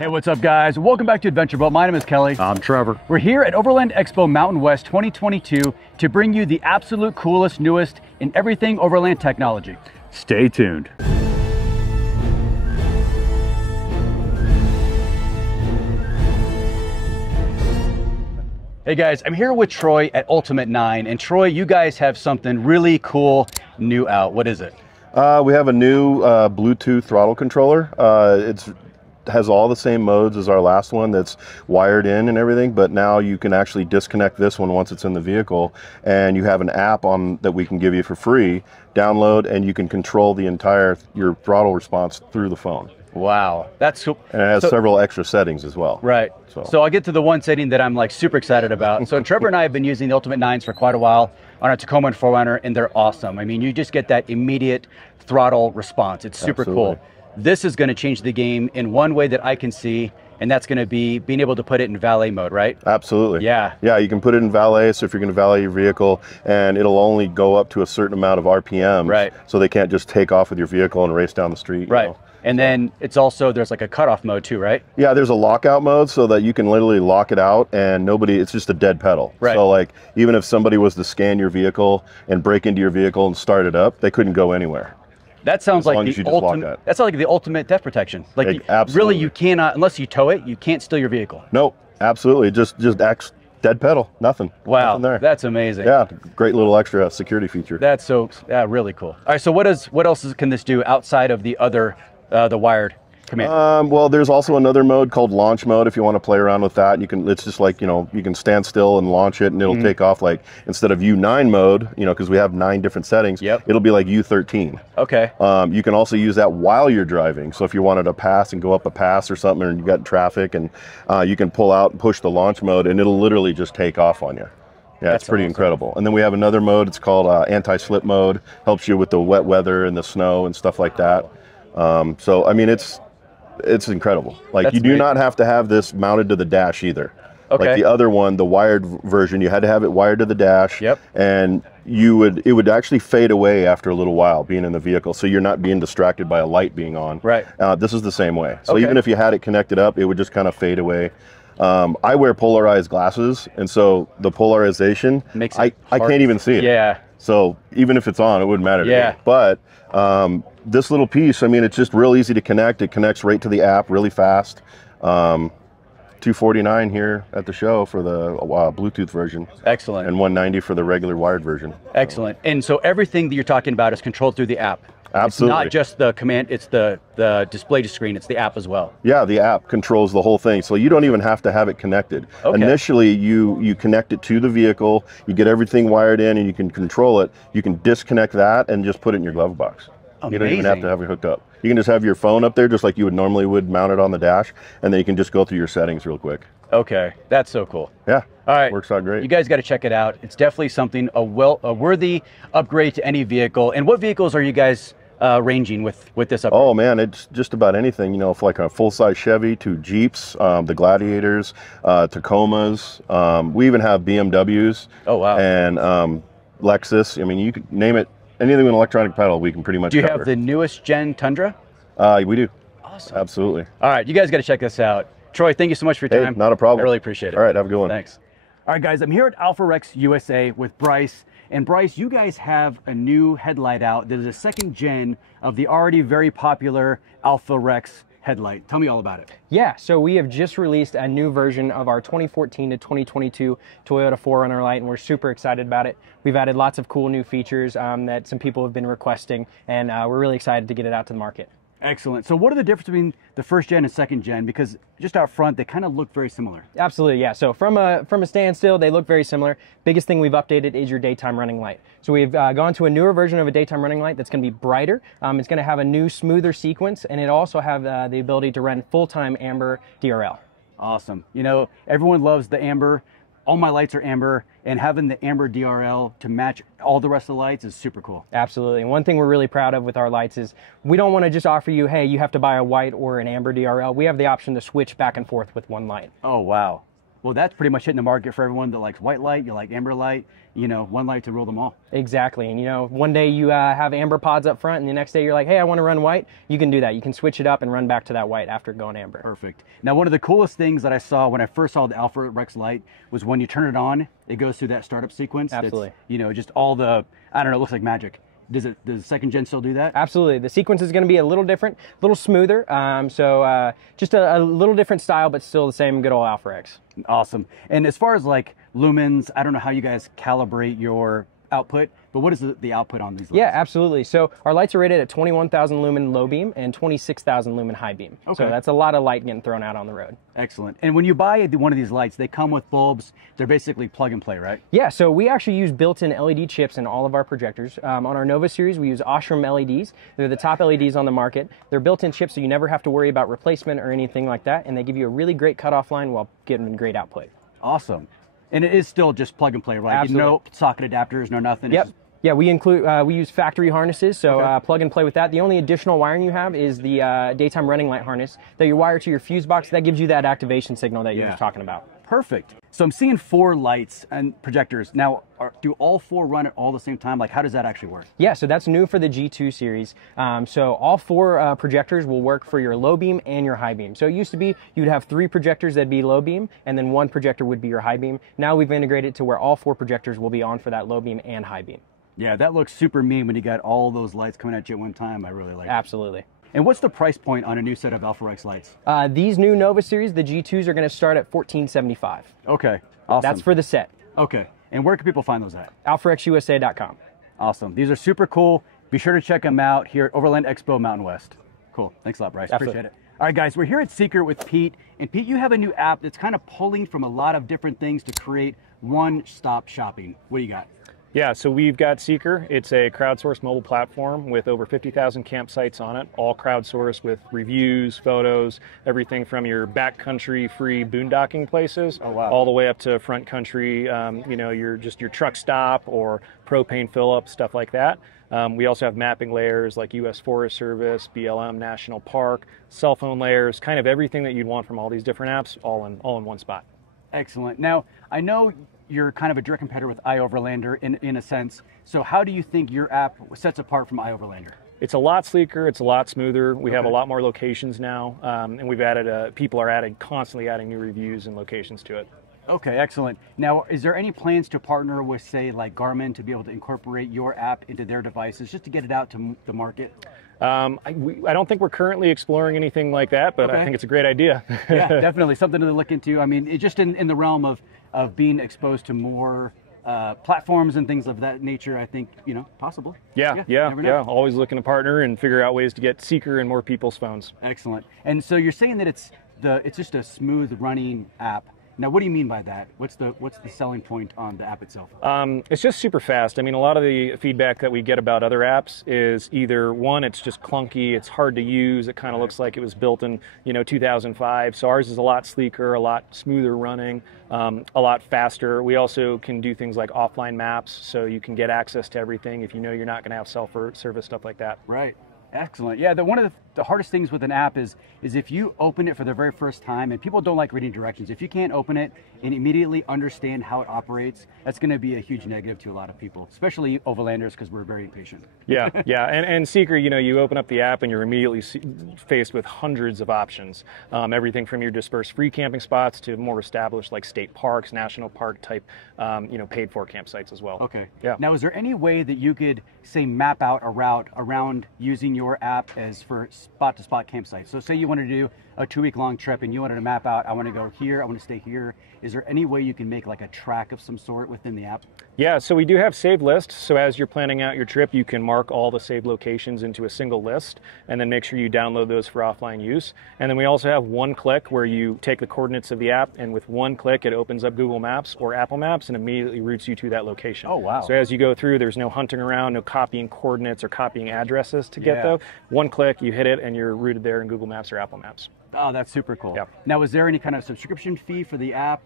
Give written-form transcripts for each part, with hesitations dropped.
Hey, what's up guys? Welcome back to Adventure Boat. My name is Kelly. I'm Trevor. We're here at Overland Expo Mountain West 2022 to bring you the absolute coolest, newest in everything Overland technology. Stay tuned. Hey guys, I'm here with Troy at ULTIMATE9, and Troy, you guys have something really cool new out. What is it? We have a new Bluetooth throttle controller. It has all the same modes as our last one that's wired in and everything, but now you can actually disconnect this one once it's in the vehicle, and you have an app on that we can give you for free, download, and you can control the entire your throttle response through the phone. Wow, that's cool. And it has several extra settings as well. Right. So I'll get to the one setting that I'm like super excited about. So Trevor and I have been using the ULTIMATE9s for quite a while on our Tacoma and 4Runner, and they're awesome. I mean, you just get that immediate throttle response. It's super cool. This is going to change the game in one way that I can see, and that's going to be being able to put it in valet mode, right? Absolutely. Yeah. Yeah, you can put it in valet, so if you're going to valet your vehicle, and it'll only go up to a certain amount of RPM. Right. So they can't just take off with your vehicle and race down the street. Right. You know? And then it's also, there's like a cutoff mode too, right? Yeah, there's a lockout mode so that you can literally lock it out and it's just a dead pedal. Right. So like, even if somebody was to scan your vehicle and break into your vehicle and start it up, they couldn't go anywhere. That sounds like the ultimate. That's like the ultimate theft protection. Like, really, you cannot, unless you tow it, you can't steal your vehicle. Nope, absolutely. Just acts dead pedal, nothing. Wow, nothing there. That's amazing. Yeah, great little extra security feature. That's really cool. All right, so what else can this do outside of the other, the wired command? Well, there's also another mode called launch mode if you want to play around with that. It's just like, you can stand still and launch it, and it'll take off, like, instead of U9 mode, because we have 9 different settings, it'll be like U13. Okay. You can also use that while you're driving. So if you wanted to pass and go up a pass or something, and you got traffic, and you can pull out and push the launch mode, and it'll literally just take off on you. Yeah, it's pretty incredible. And then we have another mode, it's called anti-slip mode, helps you with the wet weather and the snow and stuff like that. So, I mean, it's incredible. Like, you do not have to have this mounted to the dash either. Okay. Like the other one, the wired version, you had to have it wired to the dash. Yep. And it would actually fade away after a little while being in the vehicle, so you're not being distracted by a light being on. Right. This is the same way. So even if you had it connected up, it would just kind of fade away. I wear polarized glasses, and so the polarization makes I can't even see it. Yeah. So even if it's on, it wouldn't matter to me. But this little piece, I mean, it's just real easy to connect. It connects right to the app really fast. $249 here at the show for the Bluetooth version. Excellent. And $190 for the regular wired version. Excellent. And so everything that you're talking about is controlled through the app. Absolutely. It's not just the command, it's the display to screen, it's the app as well. Yeah, the app controls the whole thing, so you don't even have to have it connected. Okay. Initially, you connect it to the vehicle, you get everything wired in, and you can control it. You can disconnect that and just put it in your glove box. Amazing. You don't even have to have it hooked up. You can just have your phone up there just like you would normally mount it on the dash, and then you can just go through your settings real quick. Okay, that's so cool. Yeah. All right. Works out great. You guys got to check it out. It's definitely something, a worthy upgrade to any vehicle. And what vehicles are you guys ranging with this upgrade? Oh man, it's just about anything, for like a full-size Chevy to Jeeps, the Gladiators, Tacomas. We even have BMWs. Oh wow. And Lexus. I mean, you could name it. Anything with an electronic pedal, we can pretty much cover. Do you have the newest gen Tundra? We do. Awesome. Absolutely. All right, you guys got to check this out. Troy, thank you so much for your time. Not a problem. I really appreciate it. All right, have a good one. Thanks. All right, guys, I'm here at Alpharex USA with Bryce. And Bryce, you guys have a new headlight out that is a second gen of the already very popular Alpharex headlight. Tell me all about it. Yeah, so we have just released a new version of our 2014 to 2022 Toyota 4Runner light, and we're super excited about it. We've added lots of cool new features that some people have been requesting, and we're really excited to get it out to the market. Excellent. So what are the differences between the first gen and second gen? Because just out front, they kind of look very similar. Absolutely, yeah. So from a standstill, they look very similar. Biggest thing we've updated is your daytime running light. So we've gone to a newer version of a daytime running light that's going to be brighter. It's going to have a new, smoother sequence, and it also have the ability to run full-time amber DRL. Awesome. Everyone loves the amber. All my lights are amber, and having the amber DRL to match all the rest of the lights is super cool. Absolutely. And one thing we're really proud of with our lights is we don't want to just offer you, hey, you have to buy a white or an amber DRL. We have the option to switch back and forth with one light. Oh, wow. Well, that's pretty much hitting the market for everyone that likes white light, you like amber light, you know, one light to rule them all. Exactly. And you know, one day you have amber pods up front and the next day you're like, hey, I want to run white. You can do that. You can switch it up and run back to that white after going amber. Perfect. Now, one of the coolest things that I saw when I first saw the Alpharex light was when you turn it on, it goes through that startup sequence. Absolutely. That's, you know, just all the, I don't know, it looks like magic. Does the second gen still do that? Absolutely. The sequence is going to be a little different, a little smoother. Just a little different style, but still the same good old Alpharex. Awesome. And as far as like lumens, I don't know how you guys calibrate your output, but what is the output on these lights? Yeah, absolutely. So our lights are rated at 21,000 lumen low beam and 26,000 lumen high beam. Okay. So that's a lot of light getting thrown out on the road. Excellent. And when you buy one of these lights, they come with bulbs. They're basically plug and play, right? Yeah, so we actually use built-in LED chips in all of our projectors. On our Nova series, we use Osram LEDs. They're the top LEDs on the market. They're built-in chips, so you never have to worry about replacement or anything like that, and they give you a really great cutoff line while getting great output. Awesome. And it is still just plug and play, right? Absolutely. No socket adapters, no nothing. Yep. Yeah, we use factory harnesses, so plug and play with that. The only additional wiring you have is the daytime running light harness that you wire to your fuse box. That gives you that activation signal that you were talking about. Perfect. So I'm seeing 4 lights and projectors. Now, do all 4 run at all the same time? Like, how does that actually work? Yeah, so that's new for the G2 series. So all 4 projectors will work for your low beam and your high beam. So it used to be you'd have 3 projectors that'd be low beam, and then 1 projector would be your high beam. Now we've integrated to where all 4 projectors will be on for that low beam and high beam. Yeah, that looks super mean when you got all those lights coming at you at one time. I really like it. Absolutely. And what's the price point on a new set of Alpharex lights? These new Nova series, the G2s, are going to start at $1475. Okay, awesome. That's for the set. Okay, and where can people find those at? AlpharexUSA.com. Awesome. These are super cool. Be sure to check them out here at Overland Expo Mountain West. Cool. Thanks a lot, Bryce. Absolutely. Appreciate it. All right, guys, we're here at Sekr with Pete. And Pete, you have a new app that's kind of pulling from a lot of different things to create one-stop shopping. What do you got? Yeah, so we've got Sekr. It's a crowdsourced mobile platform with over 50,000 campsites on it, all crowdsourced with reviews, photos, everything from your backcountry free boondocking places, all the way up to front country, you know, your truck stop or propane fill up, stuff like that. We also have mapping layers like U.S. Forest Service, BLM National Park, cell phone layers, kind of everything that you'd want from all these different apps, all in one spot. Excellent. Now, I know you're kind of a direct competitor with iOverlander in a sense. So how do you think your app sets apart from iOverlander? It's a lot sleeker. It's a lot smoother. We have a lot more locations now, and we've added. People are constantly adding new reviews and locations to it. Okay, excellent. Now, is there any plans to partner with, say, like Garmin to be able to incorporate your app into their devices just to get it out to the market? I don't think we're currently exploring anything like that, but I think it's a great idea. Yeah, definitely something to look into. I mean, it just in the realm of being exposed to more platforms and things of that nature, I think, you know, possible. Yeah. Always looking to partner and figure out ways to get Sekr in more people's phones. Excellent. And so you're saying that it's just a smooth running app. Now, what do you mean by that? What's the selling point on the app itself? It's just super fast. I mean, a lot of the feedback that we get about other apps is either one, it's just clunky, it's hard to use, it kind of looks like it was built in 2005. So ours is a lot sleeker, a lot smoother running, a lot faster. We also can do things like offline maps, so you can get access to everything if you know you're not going to have cell service, stuff like that. Right. Excellent. Yeah, one of the hardest things with an app is if you open it for the very first time, and people don't like reading directions. If you can't open it and immediately understand how it operates, that's going to be a huge negative to a lot of people, especially overlanders, because we're very impatient. Yeah. And Sekr, you open up the app and you're immediately faced with hundreds of options. Everything from your dispersed free camping spots to more established like state parks, national park type, paid for campsites as well. Okay. Yeah. Now, is there any way that you could, say, map out a route around using your app as for spot-to-spot campsites? So say you wanted to do a 2-week-long trip and you wanted to map out, I want to go here, I want to stay here. Is there any way you can make like a track of some sort within the app? Yeah, so we do have saved lists. So as you're planning out your trip, you can mark all the saved locations into a single list and then make sure you download those for offline use. And then we also have one click where you take the coordinates of the app, and with one click it opens up Google Maps or Apple Maps and immediately routes you to that location. Oh, wow. So as you go through, there's no hunting around, no copying coordinates or copying addresses to get those. One click, you hit it, and you're routed there in Google Maps or Apple Maps. Oh, that's super cool. Yep. Now, is there any kind of subscription fee for the app?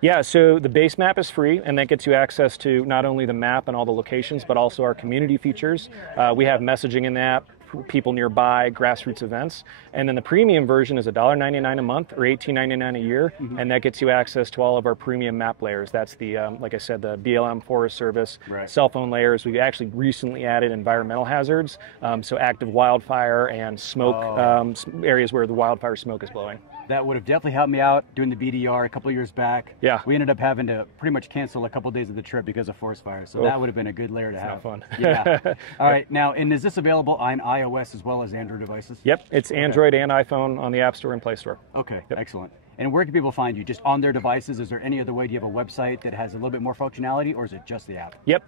Yeah, so the base map is free, and that gets you access to not only the map and all the locations, but also our community features. We have messaging in the app, people nearby, grassroots events. And then the premium version is $1.99 a month or $18.99 a year, and that gets you access to all of our premium map layers. That's the, like I said, the BLM Forest Service, cell phone layers. We actually recently added environmental hazards, so active wildfire and smoke, areas where the wildfire smoke is blowing. That would have definitely helped me out doing the BDR a couple of years back. Yeah. We ended up having to pretty much cancel a couple of days of the trip because of forest fires. So that would have been a good layer to have. Not fun. Yeah. All right. Now, and is this available on iOS as well as Android devices? Yep. It's Android and iPhone on the App Store and Play Store. Okay. Excellent. And where can people find you? Just on their devices? Is there any other way? Do you have a website that has a little bit more functionality, or is it just the app? Yep.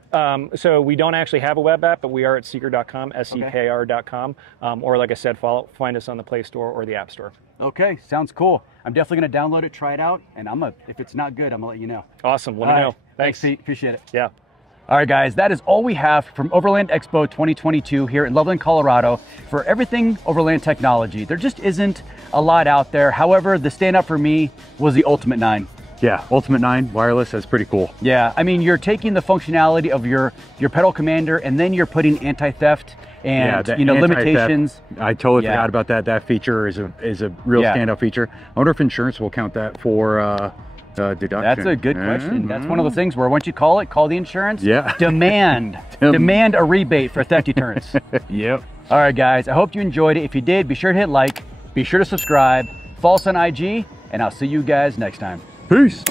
So we don't actually have a web app, but we are at Sekr.com, SEKR.com. Or like I said, find us on the Play Store or the App Store. Okay, sounds cool. I'm definitely going to download it, try it out, and if it's not good, I'm going to let you know. Awesome. Let me know. Thanks, Pete. Appreciate it. Yeah. All right, guys, that is all we have from Overland Expo 2022 here in Loveland, Colorado for everything Overland technology. There just isn't a lot out there. However, the standout for me was the ULTIMATE9. Yeah, ULTIMATE9 wireless, that's pretty cool. Yeah, I mean, you're taking the functionality of your pedal commander, and then you're putting anti-theft and limitations. I totally forgot about that. That feature is a real standout feature. I wonder if insurance will count that for deduction. That's a good question. That's one of those things where once you call the insurance, demand a rebate for theft deterrence. Yep. All right, guys, I hope you enjoyed it. If you did, be sure to hit like, be sure to subscribe, follow us on IG, and I'll see you guys next time. Peace.